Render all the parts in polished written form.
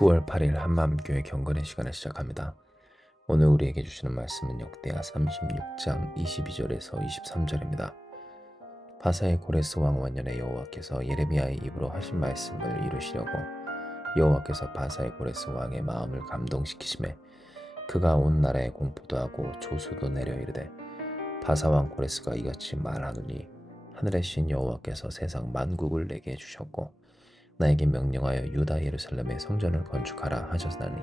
9월 8일 한마음교회 경건의 시간을 시작합니다. 오늘 우리에게 주시는 말씀은 역대하 36장 22절에서 23절입니다. 바사의 고레스 왕 원년에 여호와께서 예레미야의 입으로 하신 말씀을 이루시려고 여호와께서 바사의 고레스 왕의 마음을 감동시키심에 그가 온 나라에 공포도 하고 조소도 내려 이르되 바사 왕 고레스가 이같이 말하노니 하늘의 신 여호와께서 세상 만국을 내게 주셨고 나에게 명령하여 유다 예루살렘의 성전을 건축하라 하셨나니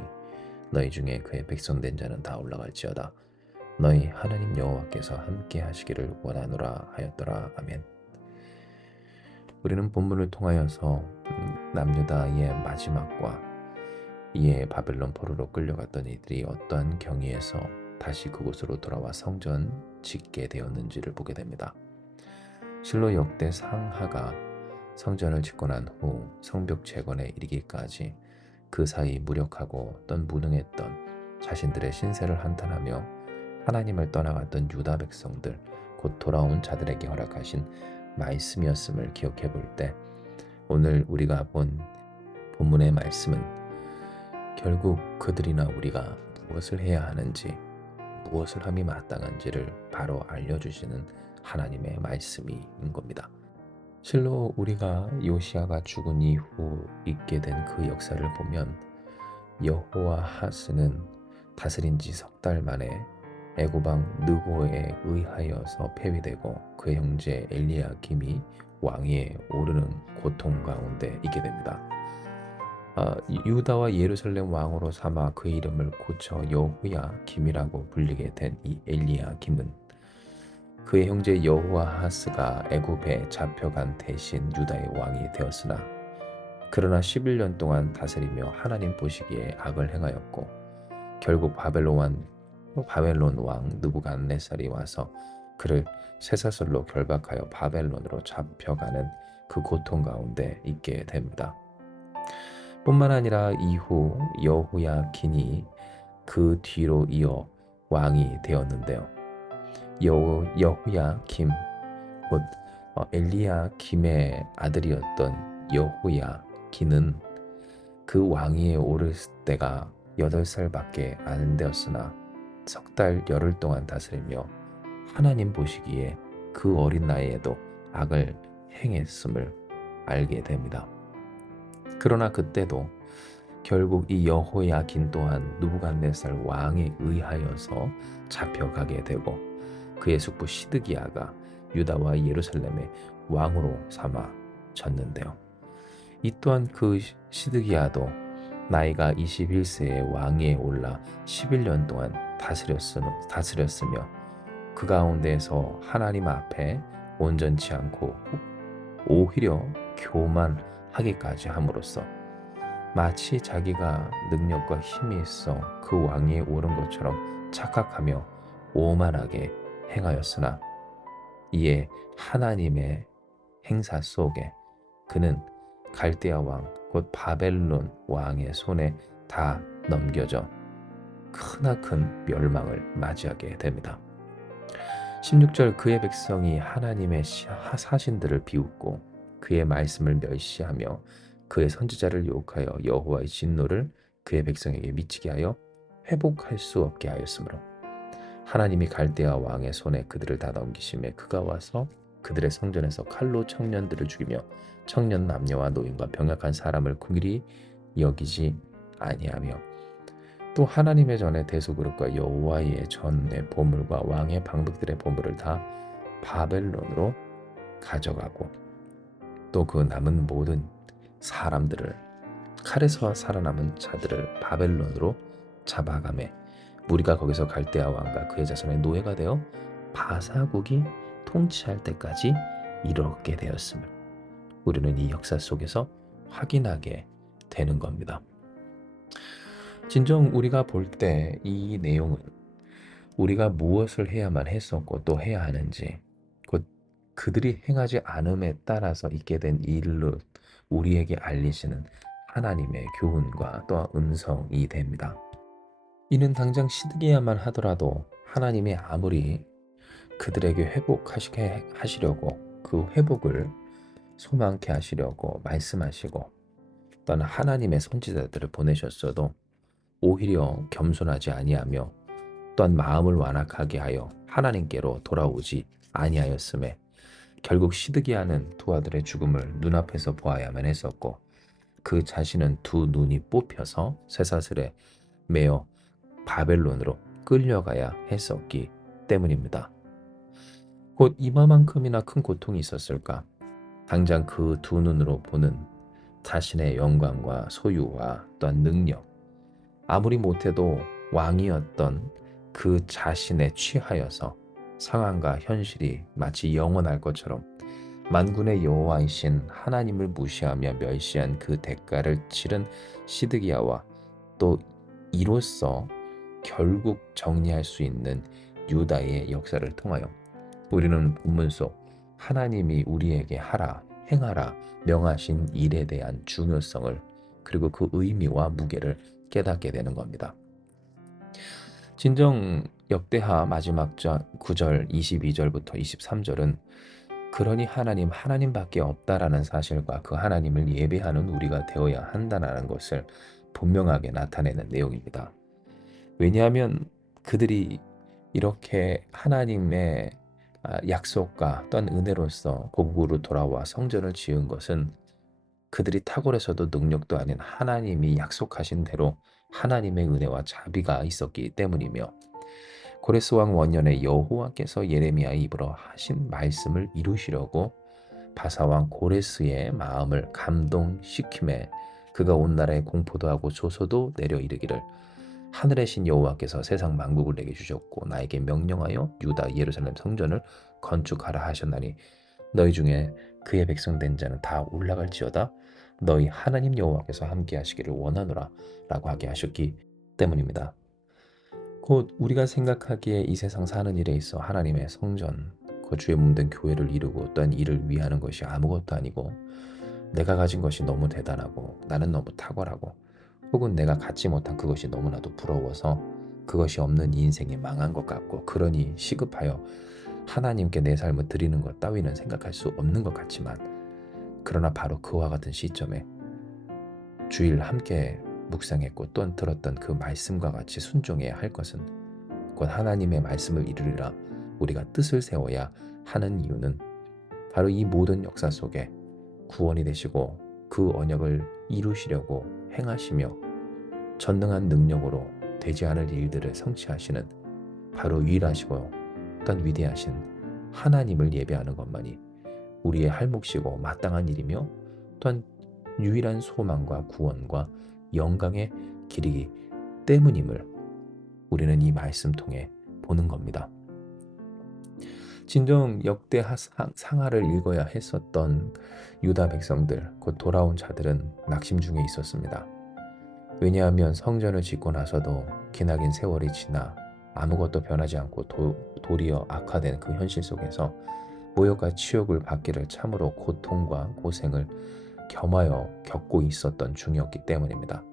너희 중에 그의 백성된 자는 다 올라갈지어다. 너희 하나님 여호와께서 함께 하시기를 원하노라 하였더라. 아멘. 우리는 본문을 통하여서 남유다의 마지막과 이에 바벨론 포로로 끌려갔던 이들이 어떠한 경위에서 다시 그곳으로 돌아와 성전 짓게 되었는지를 보게 됩니다. 실로 역대 상하가 성전을 짓고 난 후 성벽 재건에 이르기까지 그 사이 무력하고 또는 무능했던 자신들의 신세를 한탄하며 하나님을 떠나갔던 유다 백성들 곧 돌아온 자들에게 허락하신 말씀이었음을 기억해 볼 때 오늘 우리가 본 본문의 말씀은 결국 그들이나 우리가 무엇을 해야 하는지 무엇을 함이 마땅한지를 바로 알려주시는 하나님의 말씀인 겁니다. 실로 우리가 요시야가 죽은 이후 있게 된 그 역사를 보면 여호와하스는 다스린 지 석 달 만에 애굽왕 느고에 의하여서 폐위되고 그의 형제 엘리야김이 왕위에 오르는 고통 가운데 있게 됩니다. 유다와 예루살렘 왕으로 삼아 그 이름을 고쳐 여호야김이라고 불리게 된 이 엘리야김은 그의 형제 여호아하스가 애굽에 잡혀간 대신 유다의 왕이 되었으나 그러나 11년 동안 다스리며 하나님 보시기에 악을 행하였고 결국 바벨론 왕 느부갓네살이 와서 그를 쇠사슬로 결박하여 바벨론으로 잡혀가는 그 고통 가운데 있게 됩니다. 뿐만 아니라 이후 여호야긴이 그 뒤로 이어 왕이 되었는데요. 여호야김 곧 엘리야김의 아들이었던 여호야긴은 그 왕위에 오를 때가 8살밖에 안 되었으나 석 달 열흘 동안 다스리며 하나님 보시기에 그 어린 나이에도 악을 행했음을 알게 됩니다. 그러나 그때도 결국 이 여호야긴 또한 느부갓네살 왕에 의하여서 잡혀가게 되고 그의 숙부 시드기야가 유다와 예루살렘의 왕으로 삼아졌는데요. 이 또한 그 시드기야도 나이가 21세에 왕위에 올라 11년 동안 다스렸으며 그 가운데에서 하나님 앞에 온전치 않고 오히려 교만하기까지 함으로써 마치 자기가 능력과 힘이 있어 그 왕위에 오른 것처럼 착각하며 오만하게 행하였으나 이에 하나님의 행사 속에 그는 갈대아 왕 곧 바벨론 왕의 손에 다 넘겨져 크나큰 멸망을 맞이하게 됩니다. 16절 그의 백성이 하나님의 사신들을 비웃고 그의 말씀을 멸시하며 그의 선지자를 욕하여 여호와의 진노를 그의 백성에게 미치게 하여 회복할 수 없게 하였으므로 하나님이 갈대아 왕의 손에 그들을 다 넘기심에 그가 와서 그들의 성전에서 칼로 청년들을 죽이며 청년 남녀와 노인과 병약한 사람을 궁일이 여기지 아니하며 또 하나님의 전에 대소그릇과 여호와의 전의 보물과 왕의 방백들의 보물을 다 바벨론으로 가져가고 또 그 남은 모든 사람들을 칼에서 살아남은 자들을 바벨론으로 잡아가매 무리가 거기서 갈대아 왕과 그의 자손의 노예가 되어 바사국이 통치할 때까지 이렇게 되었음을 우리는 이 역사 속에서 확인하게 되는 겁니다. 진정 우리가 볼 때 이 내용은 우리가 무엇을 해야만 했었고 또 해야 하는지 곧 그들이 행하지 않음에 따라서 있게 된 일로 우리에게 알리시는 하나님의 교훈과 또 음성이 됩니다. 이는 당장 시드기야만 하더라도 하나님이 아무리 그들에게 회복하시게 하시려고 그 회복을 소망케 하시려고 말씀하시고 또한 하나님의 선지자들을 보내셨어도 오히려 겸손하지 아니하며 또한 마음을 완악하게 하여 하나님께로 돌아오지 아니하였음에 결국 시드기야는 두 아들의 죽음을 눈앞에서 보아야만 했었고 그 자신은 두 눈이 뽑혀서 쇠사슬에 매어 바벨론으로 끌려가야 했었기 때문입니다. 곧 이마만큼이나 큰 고통이 있었을까? 당장 그 두 눈으로 보는 자신의 영광과 소유와 또한 능력, 아무리 못해도 왕이었던 그 자신에 취하여서 상황과 현실이 마치 영원할 것처럼 만군의 여호와이신 하나님을 무시하며 멸시한 그 대가를 치른 시드기야와 또 이로써 결국 정리할 수 있는 유다의 역사를 통하여 우리는 본문 속 하나님이 우리에게 하라, 행하라 명하신 일에 대한 중요성을 그리고 그 의미와 무게를 깨닫게 되는 겁니다. 진정 역대하 마지막 장 9절 22절부터 23절은 그러니 하나님밖에 없다라는 사실과 그 하나님을 예배하는 우리가 되어야 한다는 것을 분명하게 나타내는 내용입니다. 왜냐하면 그들이 이렇게 하나님의 약속과 또한 은혜로서 고국으로 돌아와 성전을 지은 것은 그들이 탁월해서도 능력도 아닌 하나님이 약속하신 대로 하나님의 은혜와 자비가 있었기 때문이며 고레스 왕 원년에 여호와께서 예레미야의 입으로 하신 말씀을 이루시려고 바사 왕 고레스의 마음을 감동시킴에 그가 온 나라에 공포도 하고 조소도 내려 이르기를 하늘의 신 여호와께서 세상 만국을 내게 주셨고 나에게 명령하여 유다 예루살렘 성전을 건축하라 하셨나니 너희 중에 그의 백성 된 자는 다 올라갈지어다 너희 하나님 여호와께서 함께 하시기를 원하노라 라고 하게 하셨기 때문입니다. 곧 우리가 생각하기에 이 세상 사는 일에 있어 하나님의 성전, 그 주의 몸된 교회를 이루고 또한 이를 위하는 것이 아무것도 아니고 내가 가진 것이 너무 대단하고 나는 너무 탁월하고 혹은 내가 갖지 못한 그것이 너무나도 부러워서 그것이 없는 인생이 망한 것 같고 그러니 시급하여 하나님께 내 삶을 드리는 것 따위는 생각할 수 없는 것 같지만 그러나 바로 그와 같은 시점에 주일 함께 묵상했고 또한 들었던 그 말씀과 같이 순종해야 할 것은 곧 하나님의 말씀을 이루리라 우리가 뜻을 세워야 하는 이유는 바로 이 모든 역사 속에 구원이 되시고 그 언약을 이루시려고 행하시며 전능한 능력으로 되지 않을 일들을 성취하시는 바로 유일하시고 또한 위대하신 하나님을 예배하는 것만이 우리의 할 몫이고 마땅한 일이며 또한 유일한 소망과 구원과 영광의 길이기 때문임을 우리는 이 말씀 통해 보는 겁니다. 진정 역대하 상하를 읽어야 했었던 유다 백성들, 곧 돌아온 자들은 낙심 중에 있었습니다. 왜냐하면 성전을 짓고 나서도 기나긴 세월이 지나 아무것도 변하지 않고 도리어 악화된 그 현실 속에서 모욕과 치욕을 받기를 참으로 고통과 고생을 겸하여 겪고 있었던 중이었기 때문입니다.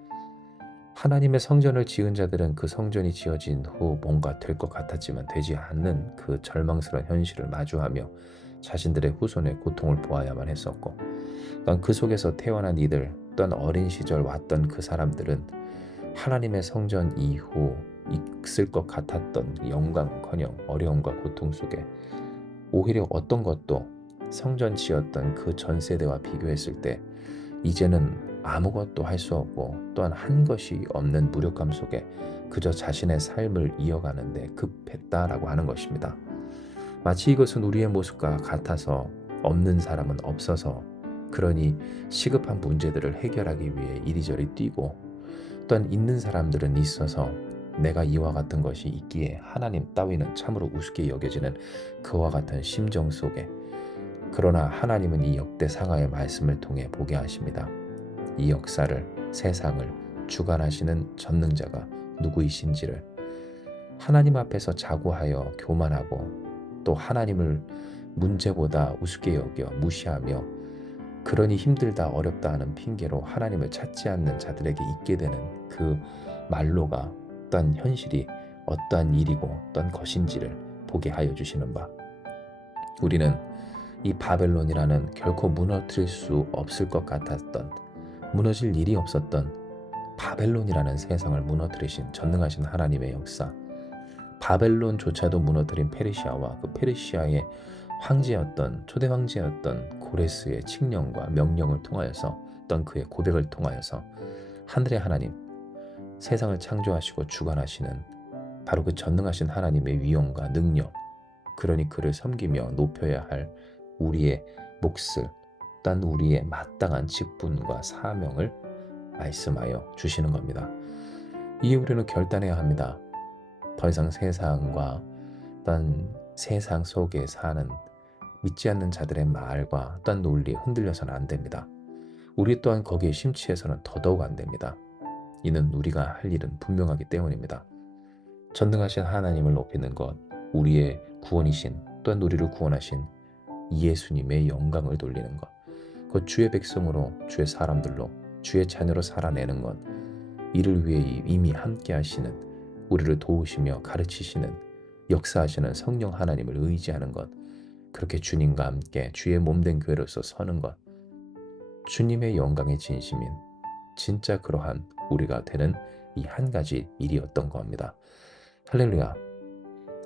하나님의 성전을 지은 자들은 그 성전이 지어진 후 뭔가 될 것 같았지만 되지 않는 그 절망스러운 현실을 마주하며 자신들의 후손의 고통을 보아야만 했었고 또한 그 속에서 태어난 이들 또한 어린 시절 왔던 그 사람들은 하나님의 성전 이후 있을 것 같았던 영광은커녕 어려움과 고통 속에 오히려 어떤 것도 성전 지었던 그 전 세대와 비교했을 때 이제는 아무것도 할 수 없고 또한 한 것이 없는 무력감 속에 그저 자신의 삶을 이어가는 데 급했다라고 하는 것입니다. 마치 이것은 우리의 모습과 같아서 없는 사람은 없어서 그러니 시급한 문제들을 해결하기 위해 이리저리 뛰고 또한 있는 사람들은 있어서 내가 이와 같은 것이 있기에 하나님 따위는 참으로 우습게 여겨지는 그와 같은 심정 속에 그러나 하나님은 이 역대 상하의 말씀을 통해 보게 하십니다. 이 역사를 세상을 주관하시는 전능자가 누구이신지를 하나님 앞에서 자고하여 교만하고 또 하나님을 문제보다 우습게 여겨 무시하며 그러니 힘들다 어렵다 하는 핑계로 하나님을 찾지 않는 자들에게 있게 되는 그 말로가 어떠한 현실이 어떠한 일이고 어떠한 것인지를 보게 하여 주시는 바 우리는 이 바벨론이라는 결코 무너뜨릴 수 없을 것 같았던 무너질 일이 없었던 바벨론이라는 세상을 무너뜨리신 전능하신 하나님의 역사, 바벨론조차도 무너뜨린 페르시아와 그 페르시아의 황제였던 초대 황제였던 고레스의 칙령과 명령을 통하여서 어떤 그의 고백을 통하여서 하늘의 하나님, 세상을 창조하시고 주관하시는 바로 그 전능하신 하나님의 위엄과 능력, 그러니 그를 섬기며 높여야 할 우리의 몫을, 또한 우리의 마땅한 직분과 사명을 말씀하여 주시는 겁니다. 이에 우리는 결단해야 합니다. 더 이상 세상과 또한 세상 속에 사는 믿지 않는 자들의 말과 또한 논리에 흔들려서는 안 됩니다. 우리 또한 거기에 심취해서는 더더욱 안 됩니다. 이는 우리가 할 일은 분명하기 때문입니다. 전능하신 하나님을 높이는 것, 우리의 구원이신 또한 우리를 구원하신 예수님의 영광을 돌리는 것, 그 주의 백성으로 주의 사람들로 주의 자녀로 살아내는 것, 이를 위해 이미 함께 하시는 우리를 도우시며 가르치시는 역사하시는 성령 하나님을 의지하는 것, 그렇게 주님과 함께 주의 몸된 교회로서 서는 것, 주님의 영광의 진심인 진짜 그러한 우리가 되는 이 한 가지 일이었던 겁니다. 할렐루야.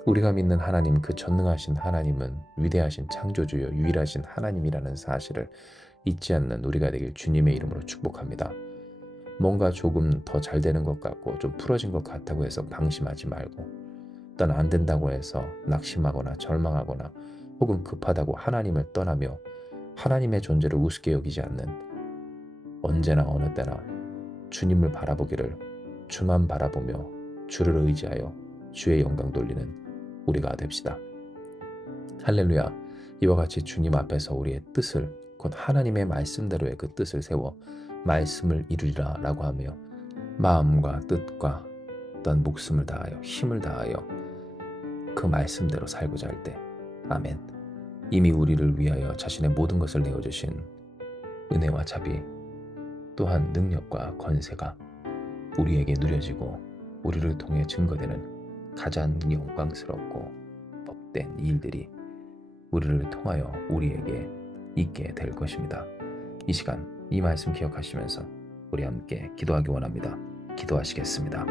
우리가 믿는 하나님, 그 전능하신 하나님은 위대하신 창조주여 유일하신 하나님이라는 사실을 잊지 않는 우리가 되길 주님의 이름으로 축복합니다. 뭔가 조금 더 잘 되는 것 같고 좀 풀어진 것 같다고 해서 방심하지 말고, 또는 안 된다고 해서 낙심하거나 절망하거나 혹은 급하다고 하나님을 떠나며 하나님의 존재를 우습게 여기지 않는, 언제나 어느 때나 주님을 바라보기를, 주만 바라보며 주를 의지하여 주의 영광 돌리는 우리가 됩시다. 할렐루야. 이와 같이 주님 앞에서 우리의 뜻을, 곧 하나님의 말씀대로의 그 뜻을 세워 말씀을 이루리라 라고 하며 마음과 뜻과 어떤 목숨을 다하여 힘을 다하여 그 말씀대로 살고자 할 때, 아멘. 이미 우리를 위하여 자신의 모든 것을 내어주신 은혜와 자비, 또한 능력과 권세가 우리에게 누려지고 우리를 통해 증거되는 가장 영광스럽고 복된 일들이 우리를 통하여 우리에게 있게 될 것입니다. 이 시간 이 말씀 기억하시면서 우리 함께 기도하기 원합니다. 기도하시겠습니다.